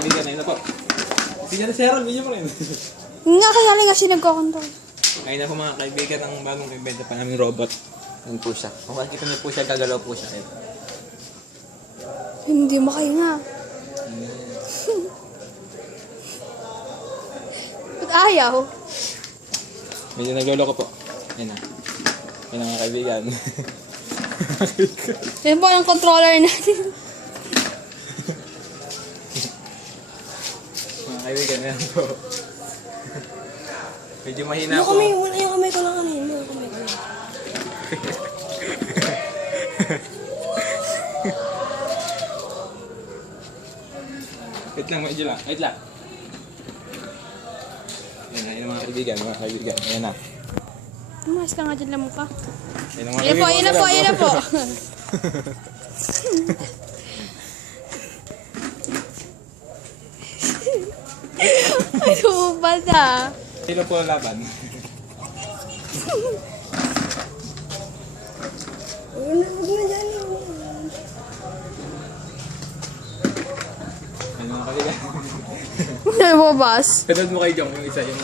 kaibigan, ayun na po. Sige na, Sharon, video mo rin. Nga kaya kasi nagko-control. Ayun na po mga kaibigan, ang bagong ibenta pa naming robot. Ayun po siya. Kung makikita niyo po siya, gagalaw po siya. Ayun. Hindi makahinga. Ba't ayaw? Medyo nagloloko po. Ayun na. Ayun na mga kaibigan. Yan po ang controller natin. Mga kaibigan, yan po. Medyo mahina Yung po. kamay ko lang kami. Yung kamay ko lang. Wait lang, medyo lang. Wait lang. Ayan na mga kaibigan, Ayan na. Umayos ka nga dyan lang mukha. Ayan na mga Ayan po, kaibigan. ayan na po, ayan na po. Ay, sumubad ah. Sino po ang laban? Huwag na dyan. Ayan mga kaibigan. Lumabas. Panood mo kay Jong yung isa, yung